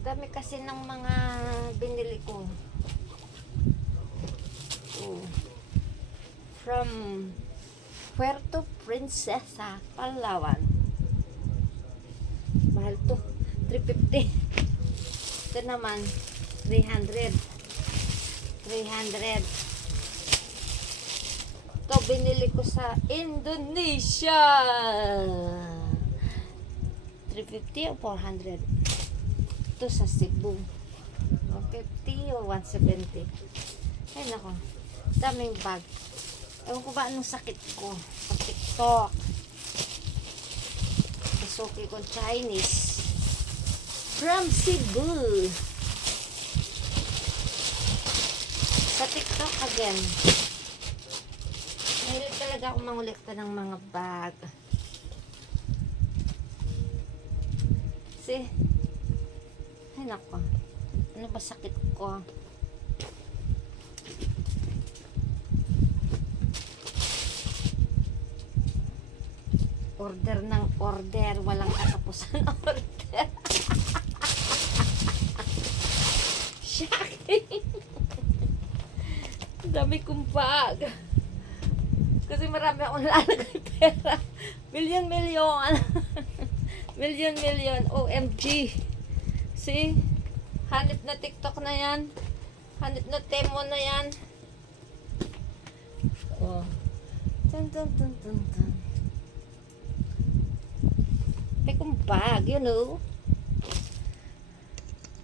Dami kasi ng mga binili ko. Oh. From Puerto Princesa, Palawan. Mahal to. 350. Ito naman, 300. 300. Ito, binili ko sa Indonesia. 350 o 400. Ito sa Cebu. 150 o 170. Ay, nako. Daming bag. Ewan ko ba anong sakit ko sa TikTok. Suki ko Chinese. From Cebu. Sa TikTok again. Mahilig talaga akong mangolekta ng mga bag. See? Ay nako. Ano ba sakit ko? Order ng order. Walang katapusan order. Shocking. Dami kong bag. Kasi marami akong lalagay pera. Million. Million. OMG. See? Hanip na TikTok na yan. Hanip na Temo na yan. Oh. Dun. May kong bag, you know.